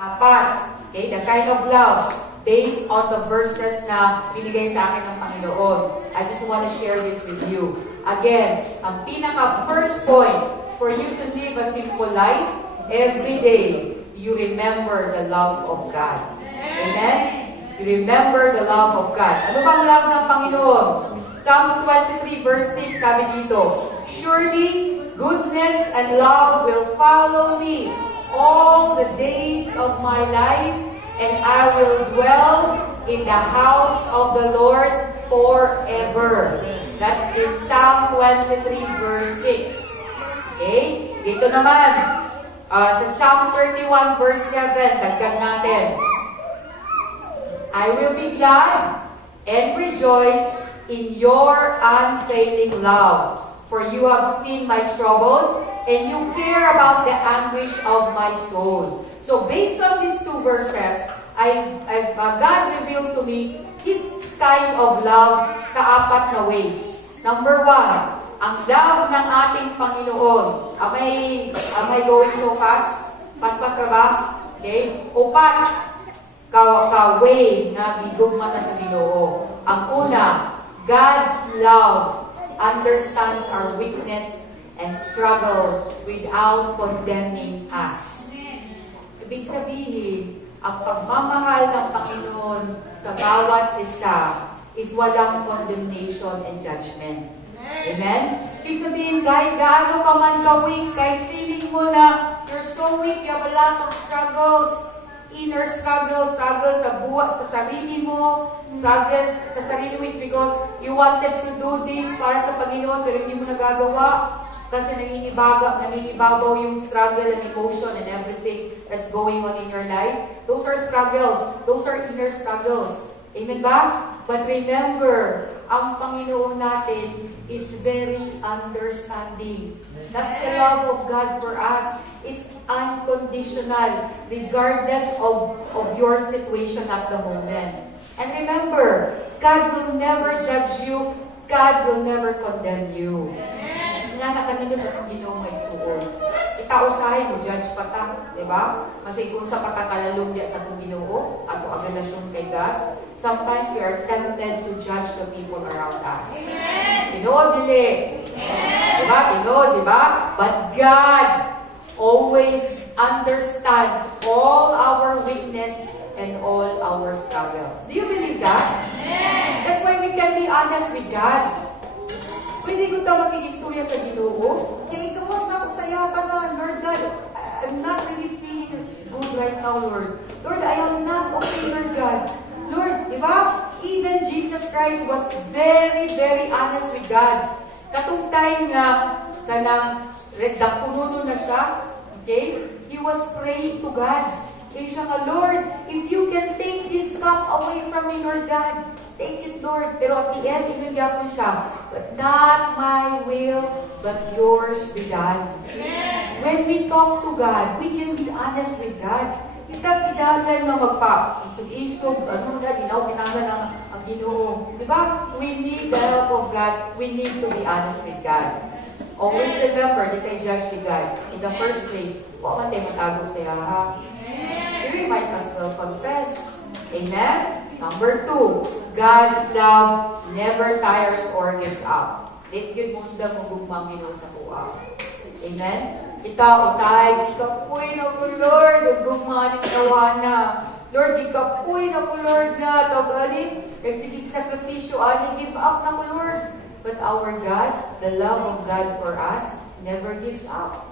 Apat. Okay, the kind of love based on the verses na binigay sa akin ng Panginoon. I just want to share this with you. Again, ang pinaka-first point for you to live a simple life, every day, you remember the love of God. Amen? You remember the love of God. Ano bang love ng Panginoon? Psalms 23 verse 6, sabi dito, "Surely, goodness and love will follow me all the days of my life, and I will dwell in the house of the Lord forever." That's in Psalm 23 verse 6. Okay? Dito naman, sa Psalm 31 verse 7, dagdag natin. "I will be glad and rejoice in your unfailing love, for you have seen my troubles, and you care about the anguish of my soul." So based on these two verses, God revealed to me His kind of love sa apat na ways. Number one, ang love ng ating Panginoon. Am I going so fast? Fast na ba? Okay? Upat, ka-way nga gigugma na sa Ginoo. Ang una, God's love understands our weakness and struggle without condemning us. Ibig sabihin, ang pagmamahal ng Panginoon sa bawat isa is walang condemnation and judgment. Amen? Ibig sabihin, kahit gaano ka man ka-weak, kahit feeling mo na you're so weak, you have a lot of struggles, inner struggles sa buhat, sa sarili mo, struggles sa sarili mo is because you wanted to do this para sa Panginoon pero hindi mo nagagawa kasi nangingibabaw yung struggle and emotion and everything that's going on in your life. Those are struggles. Those are inner struggles. Amen ba? But remember, ang Panginoon natin is very understanding. That's the love of God for us. It's unconditional, regardless of your situation at the moment. And remember, God will never judge you. God will never condemn you. Nga na kanino sa Panginoon may suon. Itausahay mo, judge pata, di ba? Kasi kung sa patakalalong diya sa itong Ginoo, ato ang relasyon kay God, sometimes we are tempted to judge the people around us. Tinod, dili. Diba? Tinod, diba? But God always understands all our weakness and all our struggles. Do you believe that? That's why we can be honest with God. Pwede ko tawag yung istorya sa Ginoo. Kaya ikawas na ako sa yata na, Lord God, I'm not really feeling good right now, Lord. Lord, I am not okay, Lord God. Lord, di ba? Even Jesus Christ was very, very honest with God. Katong time na kanang pununo na siya, okay? He was praying to God. Kaya siya nga, Lord, if you can take this cup away from me, Lord God, take it, Lord. Pero at the end, ibigyan po siya, but not my will, but yours be done. When we talk to God, we can be honest with God. Kita kinahanglan nga magpa-isog, kinahanglan ang Ginoo. Diba? We need the help of God. We need to be honest with God. Always remember, di tayo judge with God. In the first place, huwag man tayo matago sa yaha. We might as well confess. Amen? Number 2, God's love never tires or gives up. Let good munda mo gugmang Ginoo sa kuha. Amen? Kita, usahay, ikapoy na po, Lord, gugmang ng tawana. Lord, ikapoy na po, Lord, nga, tawag-alin, sige sakripisyo, give up na po, Lord. But our God, the love of God for us, never gives up.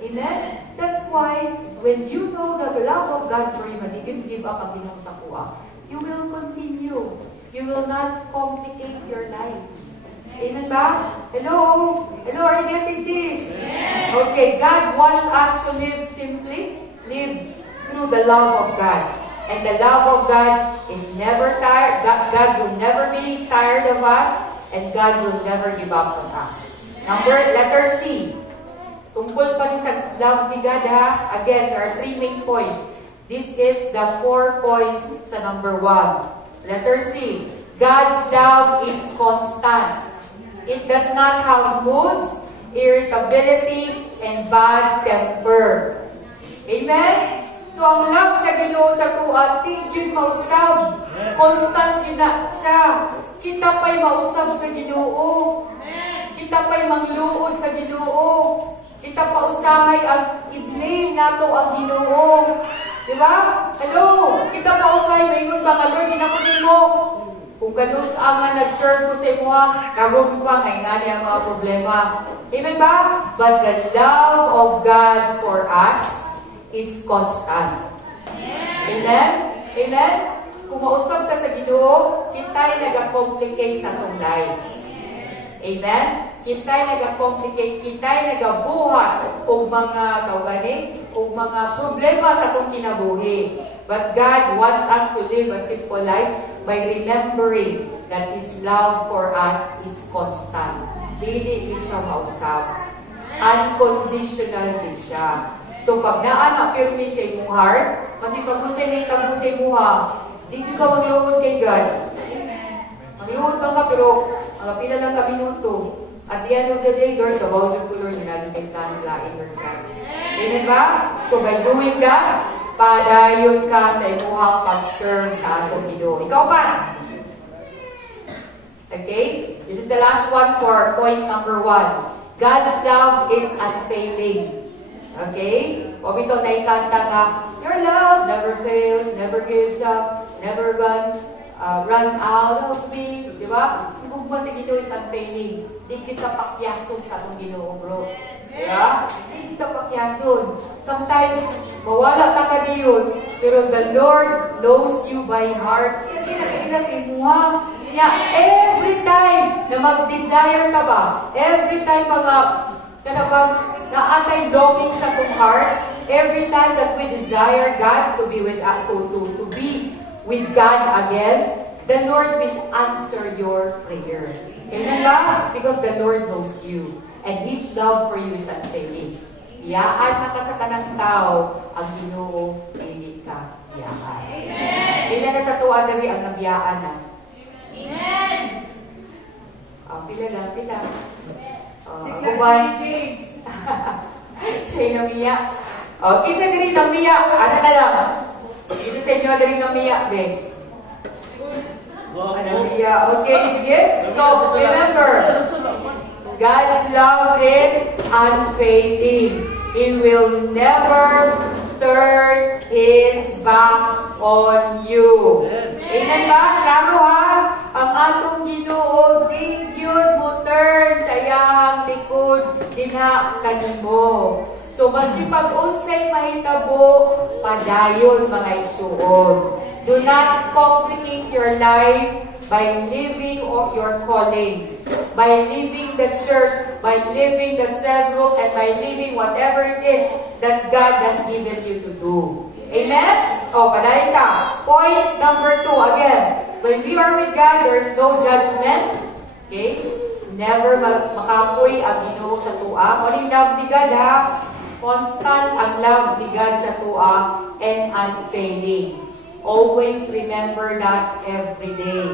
Amen? That's why, when you know the love of God for you, na di give up ang Ginoo sa kuha, you will continue. You will not complicate your life. Amen ba? Hello? Hello, are you getting this? Okay, God wants us to live simply, live through the love of God. And the love of God is never tired. God will never be tired of us, and God will never give up on us. Letter C. Tungkol pa din sa love ni God, ha? Again, there are 3 main points. This is the 4 points sa number 1. Letter C. God's love is constant. It does not have moods, irritability, and bad temper. Amen? So, ang love sa Ginoo sa tuwa, di yun mausab. Constant yun na siya. Kita pa'y mausab sa Ginoo. Kita pa'y mangluod sa Ginoo. Kita pa usahay ang i-blame nato ang Ginoo. Diba? Hello? Kita pa usahay, mayroon ba nga, Lord, ginakunin mo. Kung ganun ang nag-serve ko sa imuha, karoon pa ngayon ang mga problema. Amen ba? But the love of God for us is constant. Amen? Amen? Kung mausap ka sa Ginoo, kita'y nag-complicate sa itong life. Amen? Kita'y nag-complicate, kita'y nag-buhat o mga kauganing, o mga problema sa itong kinabuhi. But God wants us to live a simple life by remembering that His love for us is constant. Dili din siya mausap. Unconditional din siya. So pag naana pirmi sa imong heart, kasi pag musay na itang musay muha, di ka magluhod kay God. Magluhod ba ka, pero mga pila lang ka minuto. At the end of the day, Lord, about yung Lord, ginalipit na nila in your God. Amen ba? So by doing that, padayon ka sa imuhang pag-serve sa atong Ginoo. Ikaw pa! Okay? This is the last one for point number 1. God's love is unfailing. Okay? O ito na ikanta nga, your love never fails, never gives up, never run out of me. Di ba? Kung mo si Ginoo is unfailing, di kita pakyason sa atong Ginoo, bro. Diba? Di kita pakyason. Sometimes, mawala ka diyon, pero the Lord knows you by heart. Hindi na kaila sa imuha. Every time na mag-desire ka ba, every time naatay longing sa itong heart, every time that we desire God to be with to be with God again, the Lord will answer your prayer. Amen ba? Because the Lord knows you. And His love for you is unfailing. Iyaan na ka sa kanang tao, ang Ginoo, hindi ka iyaan. Amen! Pila na sa tuwa dari ang nabiyaan na. Amen! Pila. Buwan. Siya yung namiyak. Isa dari namiyak. Ano na lang? Isa sa inyo dari namiyak, be. Okay, sige. So, remember, God's love is unfailing. He will never turn His back on you. Amen ba? Klaro ha? Ang atong Ginoo, di yun mo turn sa iyang likod, dinha kanimo. So, basta pag-unsay mahitabo, padayon mga isuon. Do not complicate your life by living your calling, by living the church, by living the cell group, and by living whatever it is that God has given you to do. Amen? Padayon ka. Point number 2, again. When we are with God, there is no judgment. Okay? Never makapoy ang Ginoo sa tuwa. Only love ni God, ha? Constant ang love ni God sa tuwa and unfailing. Always remember that every day.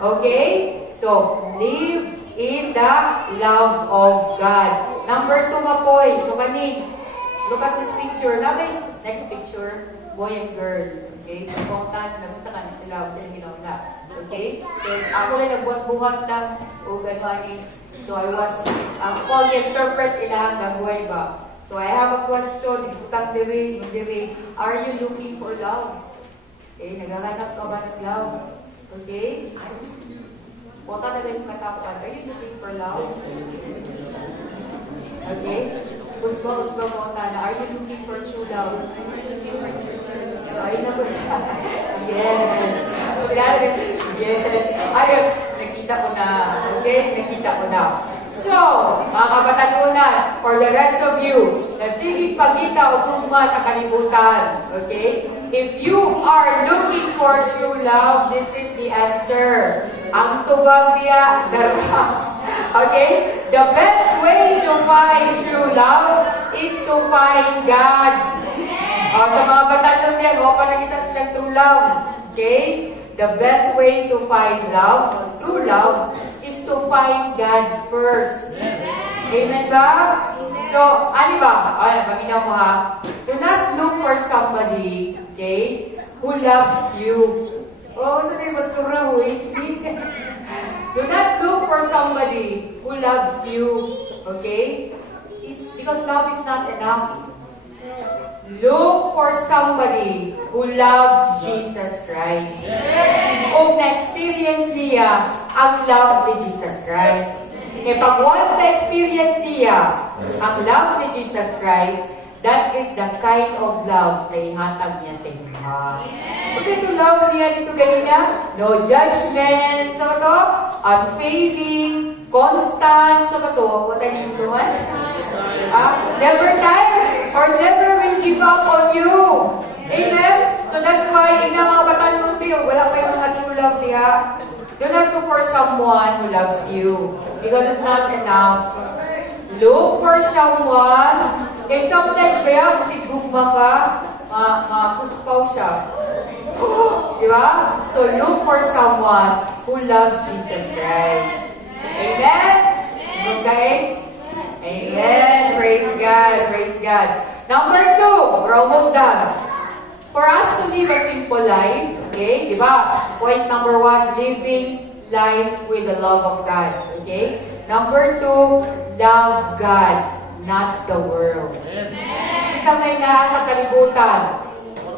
Okay? So, live in the love of God. Number 2 nga point. So, kani, look at this picture. Next picture, boy and girl. Okay? So, kontan, naman sa kanila sila ginauna. Okay? So, ako lang nagbuhat-buhat lang o gano'n. So, I was called to interpret ilang buhay ba. So, I have a question. Ibutang diri. Are you looking for love? Okay? Naghahanap ka ba ng love? Okay? Punta na lang yung katapuan. Are you looking for love? Okay? Usba punta na. Are you looking for true love? So, ayun na po. Yes. Yes. Ayun. Nakita ko na. Okay? Nakita ko na. So, mga kabatanunan, for the rest of you, nasigig pagita o tugma sa kalibutan. Okay? If you are looking for true love, this is the answer. Ang tubang niya, darap. Okay? The best way to find true love is to find God. Sa mga batanon yan, pa nakita silang true love. Okay? The best way to find love, true love, is to find God first. Amen ba? So, ano ba? Paminaw mo ha. Do not look for somebody, okay? who loves you. Oh, so they must who hates me. Do not look for somebody who loves you. Okay? Because love is not enough. Look for somebody who loves Jesus Christ. Kung na-experience niya ang love ni Jesus Christ. E pag once na-experience niya ang love ni Jesus Christ, that is the kind of love na ihatag niya sa inyo. Kasi ito love niya dito kanina, no judgment, so ito, unfailing, constant, so ito, what I mean to one? Never tires or never will give up on you. Amen? So that's why, in mga batalyon tayo, wala pa yung mga true love niya. Do not look for someone who loves you. Because it's not enough. Look for someone. Eh, sometimes kaya, kasi gugma ka, kuspaw siya. Diba? So, look for someone who loves Jesus Christ. Amen? Good guys? Amen. Praise God. Praise God. Number 2. We're almost done. For us to live a simple life, okay? Diba? Point number 1, living life with the love of God. Okay? Number 2, love God, not the world. Isa may nasa kalibutan.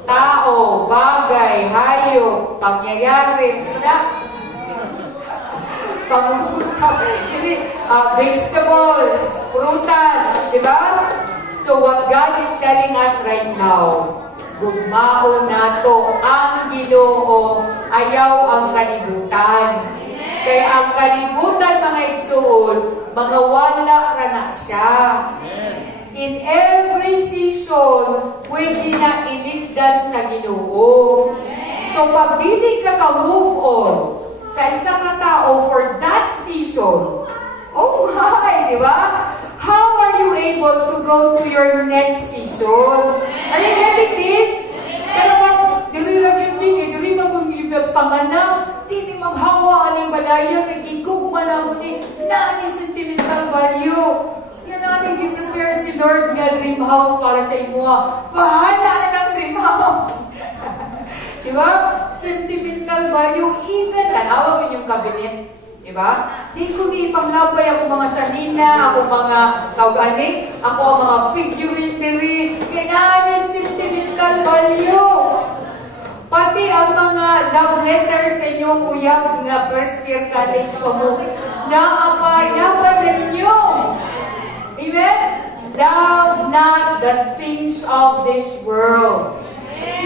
Tao, bagay, hayop, pangyayari, pag-usap, vegetables, prutas, diba? So what God is telling us right now, gugmao nato ang Ginoo, ayaw ang kalibutan. Kaya ang kalibutan, mga igsoon, mga wala ka na siya. In every season, pwede na inisdan sa Ginoo. So pag dili ka ka-move on sa isang katao for that season, oh my, di ba? How are you able to go to your next season? Are you getting this? Pero pag dili lang yung bigay, dili mag-ibig panganak, dili maghawaan yung balaya, nagigugma lang ni nani sentimental value. Yan na nag-prepare si Lord nga dream house para sa imo. Bahala na ng dream house. Diba? Sentimental value, even tanawa mo yung cabinet. Diba? Di ko ni ipanglabay ako mga sanina, ako mga kaugani, ako ang mga figurine, kailangan sentimental value. Pati ang mga love letters sa inyo, kuya, nga first year college pa mo, naapay na ninyo. Amen? Love not the things of this world.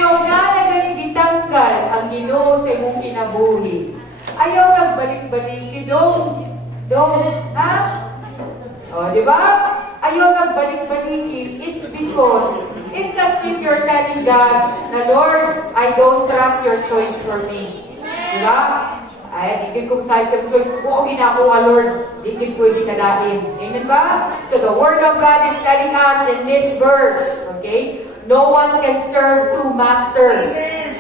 Yung nga gitanggal ang Ginoo sa imong kinabuhi. Ayaw nagbalik-balik, don't, ha? O, di ba? Ayaw nagbalik-balik. It's because, it's as if you're telling God na, Lord, I don't trust your choice for me. Di ba? Ay, hindi kong sa choice. Kung ginakuha, Lord, hindi pwede kalain. Amen ba? So the Word of God is telling us in this verse, okay? No one can serve two masters.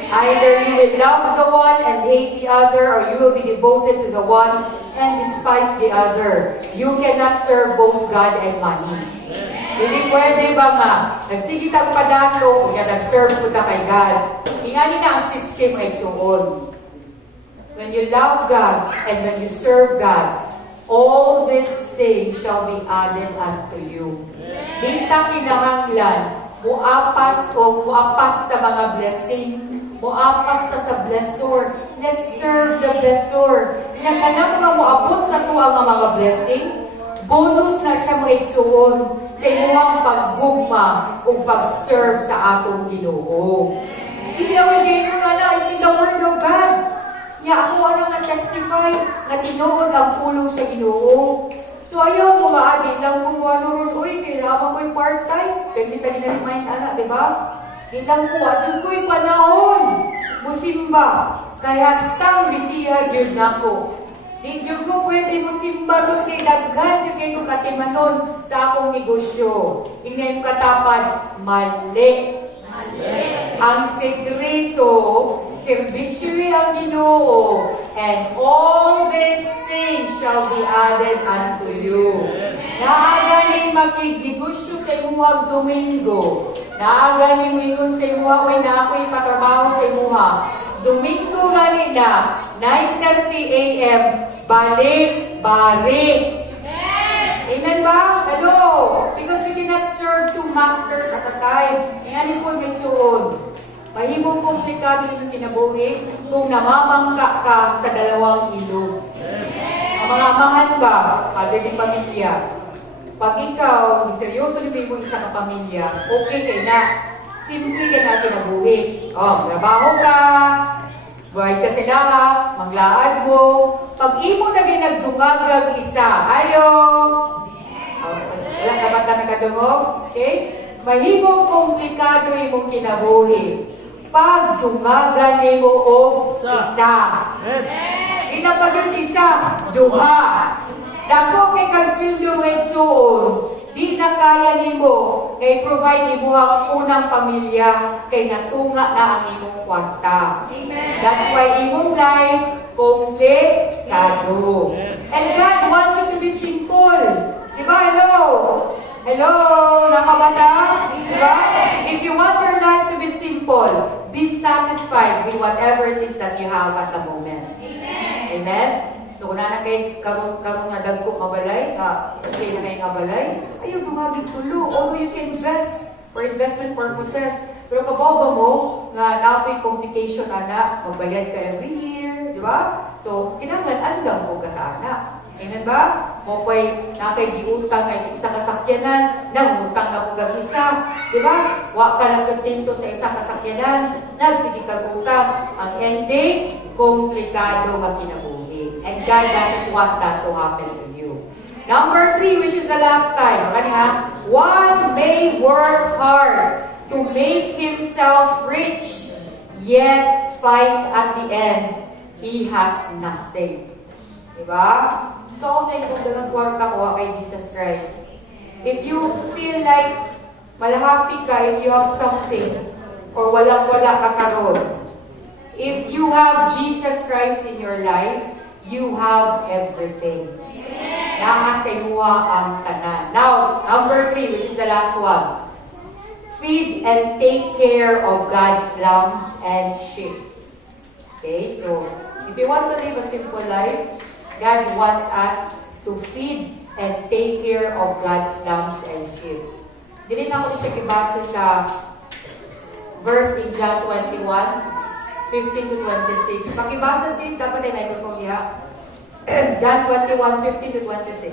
Either you will love the one and hate the other, or you will be devoted to the one and despise the other. You cannot serve both God and money. Hindi pwede ba nga, nagsigit ang padato, kaya nag-serve ko na kay God. Ingani na ang system ay suon. When you love God and when you serve God, all these things shall be added unto you. Di ta kinahanglan, muapas sa mga blessing, muapas ta sa blessor. Let's serve the blessor. Nagkanang nga moabot sa tuwa nga mga blessing, bonus na siya mo igsuon sa imuhang paggugma o pag-serve sa atong Ginoo. Hindi ang ganyan nga is in the Word of God. Ya ako ano nga testify na tinuod ang pulong sa Ginoo. So ayaw mo nga adi lang kung ano ron, uy, kailangan ko'y part-time. Kaya kita din na-remind anak, di ba? Hindi ko, at ko'y panahon. Musimba. Kaya stang bisiya yun na ko. Hindi ko pwede musimba ron kay daghan, yung kayo katimanon sa akong negosyo. Hindi yung katapan, mali. Ang sekreto, servisyo'y ang Ginoo, and all these things shall be added unto you. Naaganing makignegosyo sa imuhag Domingo. Naaganing mingon sa imuha, na ako'y patrabaho sa imuha ha. Domingo gani na, 9:30 a.m., balik. Amen ba? Hello? Because we cannot serve two masters at a time. Ngayon po may suon. Mahimong komplikado yung kinabuhi kung namamangka ka sa dalawang ilog. Ang mga amahan ba, father di pamilya, pag ikaw, seryoso ni mo isa ka pamilya, okay kay na. Simple ka na kinabuhi. Trabaho ka, buhay ka sila, maglaad mo. Pag imo na kayo nagdungagag isa, wala ka ba na nakadungog? Okay? Mahimong komplikado imong kinabuhi. Pag dungagan mo o isa. Inapagod isa, duha. Dako kay Caspildo Wedsuon, di na kaya nimo kay provide imo ang unang pamilya kay natunga na ang imong kwarta. That's why imong life komplikado. And God wants you to be simple. Diba? Hello, nakabata? Diba? If you want your life to be simple, be satisfied with whatever it is that you have at the moment. Amen? So, kung na kay karong na dagko mabalay, okay na kayo mabalay, ayaw dumagig tulo. Although you can invest for investment purposes. Pero kaboba mo, nga napoy complication anak, magbayad ka every year, di ba? So, kinahanglan andam mo ka sa anak. Amen ba? Mo ko'y nakay giutang ay isa kasakyanan, nangutang na kong isa. Di ba? Wa ka nagkatinto sa isa kasakyanan, nagsige kag utang. Ang ending, komplikado nga kinabuhi. And God doesn't want that to happen to you. Number 3, which is the last time. One may work hard to make himself rich, yet find at the end, he has nothing. Diba? So, okay, kung dalang kwarta ko kay Jesus Christ. If you feel like malhappy ka if you have something, or walang-wala ka karon, if you have Jesus Christ in your life, you have everything. Namas kayuha ang tanan. Now, number 3, which is the last one. Feed and take care of God's lambs and sheep. Okay, so, if you want to live a simple life, God wants us to feed and take care of God's lambs and sheep. Dili na ako siya ibasa sa verse in John 21, 15 to 26. Pakibasa sis, dapat ay microphone niya. John 21, 15 to 26.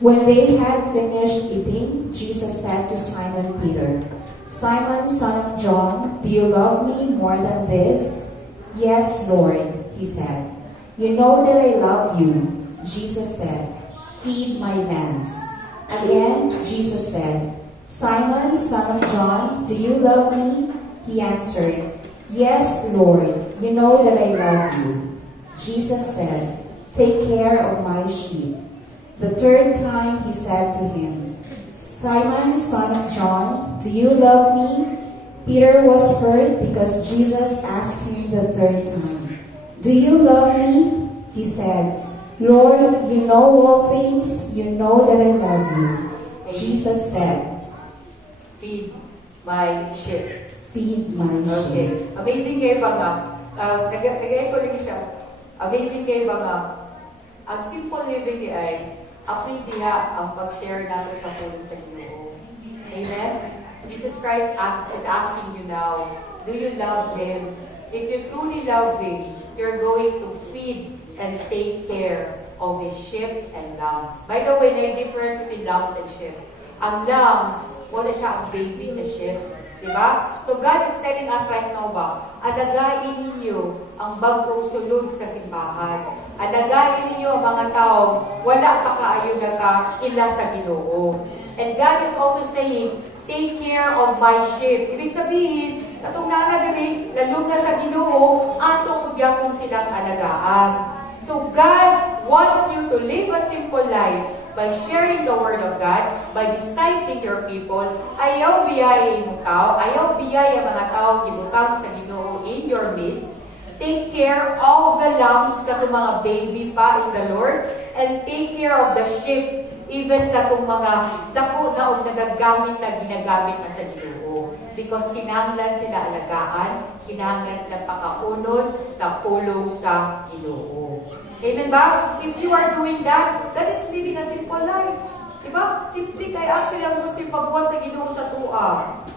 When they had finished eating, Jesus said to Simon Peter, "Simon, son of John, do you love me more than this?" "Yes, Lord," he said. "You know that I love you." Jesus said, "Feed my lambs." Again, Jesus said, "Simon, son of John, do you love me?" He answered, "Yes, Lord, you know that I love you." Jesus said, "Take care of my sheep." The third time he said to him, "Simon, son of John, do you love me?" Peter was hurt because Jesus asked him the third time, "Do you love me?" He said, "Lord, you know all things. You know that I love you." Jesus said, "Feed my sheep." Feed my sheep. Okay. Amazing kayo ba nga? Nagay ko rin siya. Amazing kayo ba nga? Ang simple living ay apoy diha ang pag-share natin sa tulong sa Ginoo. Amen? Jesus Christ is asking you now, do you love Him? If you truly love Him, you're going to feed and take care of His sheep and lambs. By the way, may difference between lambs and sheep. Ang lambs, wala siya ang baby sa sheep. Diba? So God is telling us right now ba, adagain ninyo ang bagong sulod sa simbahan. Adagain ninyo ang mga tao, wala pa kaayo na ka ila sa Ginoo. And God is also saying, take care of my sheep. Ibig sabihin, katong nanadali, lalo na sa Ginoo, ato kung silang alagaan. So God wants you to live a simple life by sharing the Word of God, by discipling your people. Ayaw biyaya imong tao, ayaw biyaya mga tao gibutang sa Ginoo in your midst. Take care of the lambs, kato mga baby pa in the Lord, and take care of the sheep. Even katong mga dako na o nagagamit na ginagamit na sa Ginoo. Because kinahanglan sila alagaan, kinahanglan sila pakaunod sa pulong sa Ginoo. Amen ba? If you are doing that, that is living a simple life. Diba? Simple kay actually ang gusto pagbuhat sa Ginoo sa tua.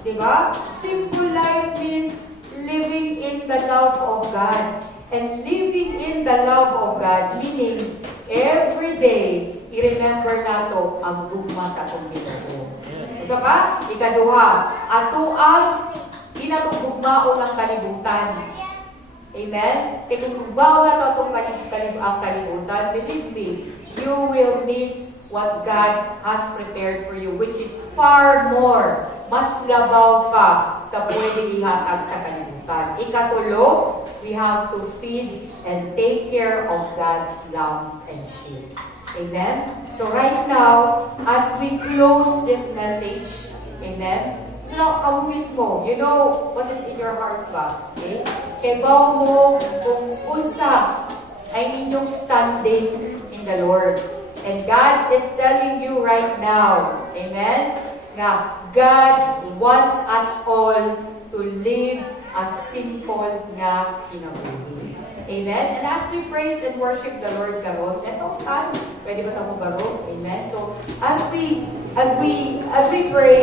Diba? Simple life means living in the love of God. And living in the love of God, meaning every day, i-remember nato ang gugma sa atong Ginoo. Isa pa? Ikaduha, ato ang ginatugugmao ng kalibutan. Amen? Kaya kung gugmao na ito ang kalibutan, believe me, you will miss what God has prepared for you, which is far more. Mas labaw pa sa pwede ihatag sa kalibutan. Ikatulo, we have to feed and take care of God's lambs and sheep. Amen? So right now, as we close this message, amen, so now, kamu mismo, you know what is in your heart ba? Okay? Kebaw mo kung unsa ay inyong standing in the Lord. And God is telling you right now, amen, na God wants us all to live a simple nga kinabuhi. Amen? And as we praise and worship the Lord karon, let's all stand. Pwede ba tayo magaro? Amen? So, as we pray,